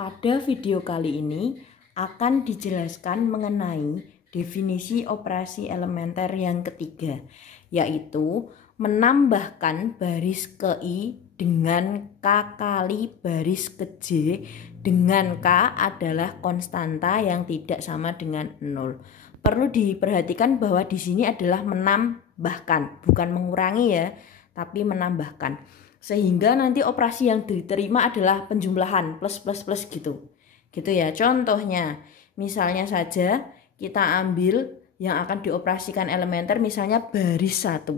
Pada video kali ini akan dijelaskan mengenai definisi operasi elementer yang ketiga, yaitu menambahkan baris ke I dengan K kali baris ke J dengan K adalah konstanta yang tidak sama dengan 0. Perlu diperhatikan bahwa di sini adalah menambahkan, bukan mengurangi ya, tapi menambahkan. Sehingga nanti operasi yang diterima adalah penjumlahan plus plus plus gitu ya. Contohnya misalnya saja kita ambil yang akan dioperasikan elementer, misalnya baris 1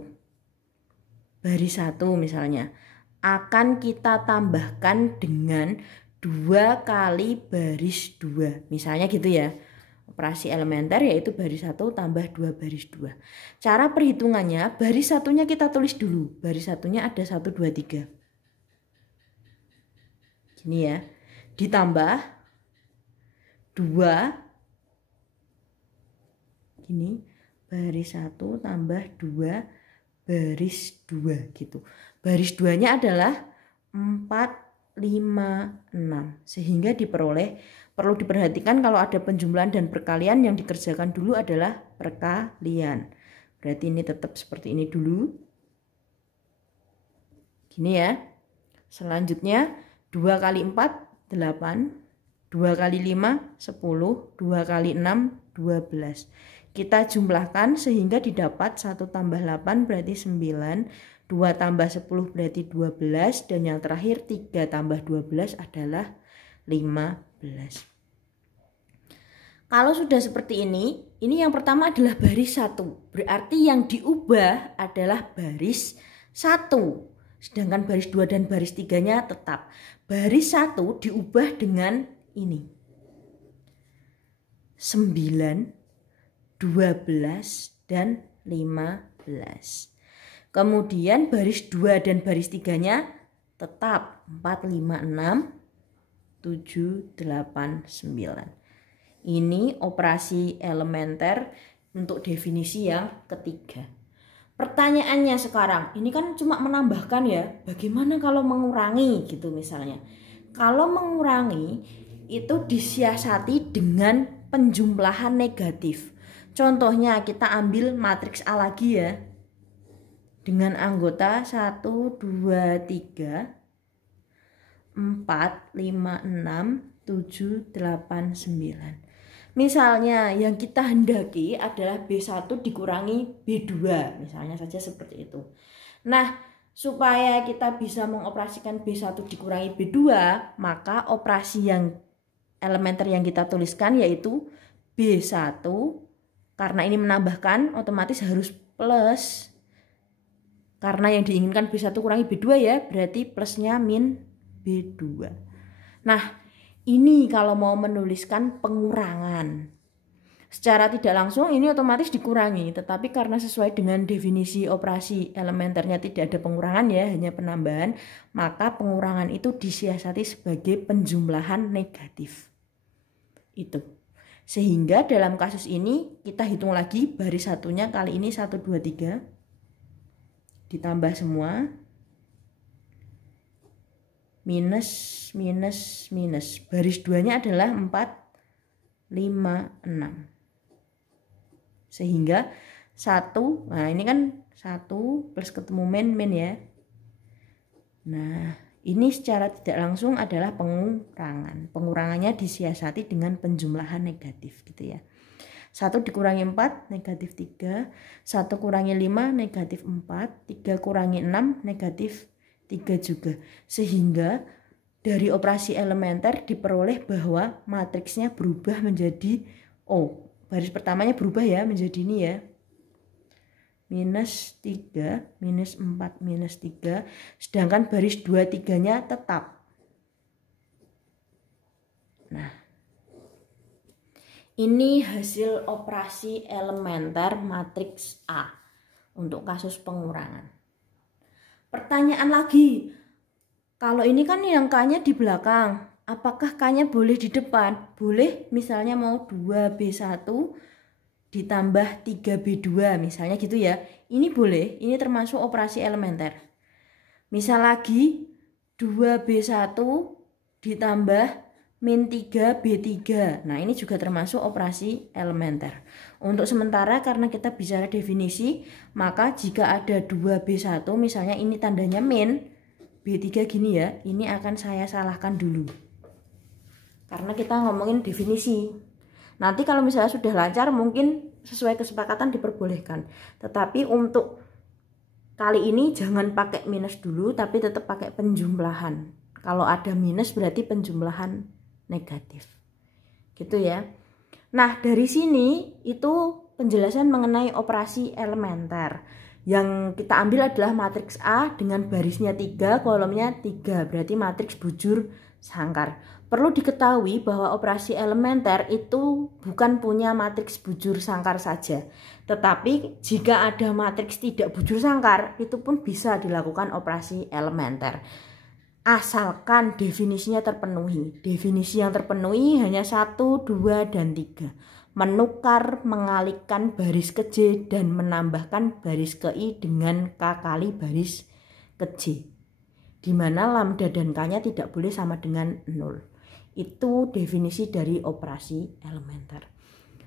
misalnya akan kita tambahkan dengan 2 kali baris 2 misalnya gitu ya. Operasi elementer yaitu baris 1 tambah 2 baris 2. Cara perhitungannya, baris satunya kita tulis dulu. Baris satunya ada 1, 2, 3. Gini ya. Ditambah 2. Gini. Baris 1 tambah 2 baris 2 gitu. Baris 2-nya adalah 4, 5, 6. Sehingga diperoleh. Perlu diperhatikan kalau ada penjumlahan dan perkalian, yang dikerjakan dulu adalah perkalian. Berarti ini tetap seperti ini dulu. Gini ya. Selanjutnya 2 kali 4, 8. 2 kali 5, 10. 2 kali 6, 12. Kita jumlahkan sehingga didapat 1 tambah 8 berarti 9. 2 tambah 10 berarti 12. Dan yang terakhir 3 tambah 12 adalah 15. Kalau sudah seperti ini yang pertama adalah baris 1. Berarti yang diubah adalah baris 1. Sedangkan baris 2 dan baris 3-nya tetap. Baris 1 diubah dengan ini. 9, 12, dan 15. Kemudian baris 2 dan baris 3-nya tetap 4, 5, 6, 7, 8, 9. Ini operasi elementer untuk definisi yang ketiga. Pertanyaannya sekarang, ini kan cuma menambahkan ya, bagaimana kalau mengurangi gitu misalnya. Kalau mengurangi itu disiasati dengan penjumlahan negatif. Contohnya kita ambil matriks A lagi ya. Dengan anggota 1, 2, 3, 4, 5, 6, 7, 8, 9. Misalnya yang kita hendaki adalah B1 dikurangi B2, misalnya saja seperti itu. Nah, supaya kita bisa mengoperasikan B1 dikurangi B2, maka operasi yang elementer yang kita tuliskan yaitu B1, karena ini menambahkan otomatis harus plus. Karena yang diinginkan B1 kurangi B2 ya, berarti plusnya min B2. Nah, ini kalau mau menuliskan pengurangan. Secara tidak langsung ini otomatis dikurangi, tetapi karena sesuai dengan definisi operasi elementernya tidak ada pengurangan ya, hanya penambahan, maka pengurangan itu disiasati sebagai penjumlahan negatif. Itu. Sehingga dalam kasus ini kita hitung lagi baris satunya kali ini 1, 2, 3. Ditambah semua. Minus, minus, minus. Baris 2-nya adalah 4, 5, 6. Sehingga 1, nah ini kan 1 plus ketemu min ya. Nah, ini secara tidak langsung adalah pengurangan. Pengurangannya disiasati dengan penjumlahan negatif gitu ya. 1 dikurangi 4, negatif 3. 1 kurangi 5, negatif 4. 3 kurangi 6, negatif 3 juga. Sehingga dari operasi elementer diperoleh bahwa matriksnya berubah menjadi baris pertamanya berubah ya menjadi ini ya. Minus 3, minus 4, minus 3. Sedangkan baris 2, 3-nya tetap. Nah, ini hasil operasi elementer matriks A untuk kasus pengurangan. Pertanyaan lagi, kalau ini kan yang K-nya di belakang, apakah K-nya boleh di depan? Boleh, misalnya mau 2B1 ditambah 3B2 misalnya gitu ya. Ini boleh, ini termasuk operasi elementer. Misal lagi 2B1 ditambah min 3B3. Nah, ini juga termasuk operasi elementer. Untuk sementara karena kita bicara definisi, maka jika ada 2B1, misalnya ini tandanya min, B3 gini ya, ini akan saya salahkan dulu. Karena kita ngomongin definisi. Nanti kalau misalnya sudah lancar, mungkin sesuai kesepakatan diperbolehkan. Tetapi untuk kali ini jangan pakai minus dulu, tapi tetap pakai penjumlahan. Kalau ada minus berarti penjumlahan negatif. Gitu ya. Nah, dari sini itu penjelasan mengenai operasi elementer. Yang kita ambil adalah matriks A dengan barisnya 3, kolomnya 3, berarti matriks bujur sangkar. Perlu diketahui bahwa operasi elementer itu bukan punya matriks bujur sangkar saja. Tetapi jika ada matriks tidak bujur sangkar, itu pun bisa dilakukan operasi elementer. Asalkan definisinya terpenuhi. Definisi yang terpenuhi hanya 1, 2, dan 3. Menukar, mengalihkan baris ke J dan menambahkan baris ke I dengan K kali baris ke J, di mana lambda dan K-nya tidak boleh sama dengan 0. Itu definisi dari operasi elementer.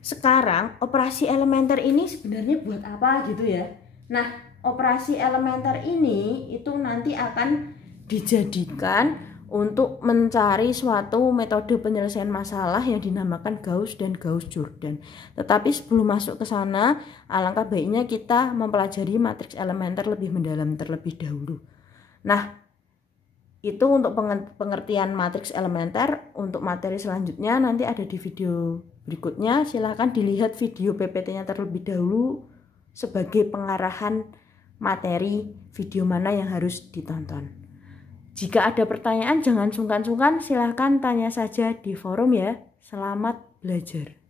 Sekarang operasi elementer ini sebenarnya buat apa gitu ya. Nah, operasi elementer ini itu nanti akan dijadikan untuk mencari suatu metode penyelesaian masalah yang dinamakan Gauss dan Gauss-Jordan. Tetapi sebelum masuk ke sana, alangkah baiknya kita mempelajari matriks elementer lebih mendalam terlebih dahulu. Nah, itu untuk pengertian matriks elementer. Untuk materi selanjutnya nanti ada di video berikutnya. Silahkan dilihat video PPT-nya terlebih dahulu sebagai pengarahan materi video mana yang harus ditonton. Jika ada pertanyaan jangan sungkan-sungkan, silahkan tanya saja di forum ya. Selamat belajar.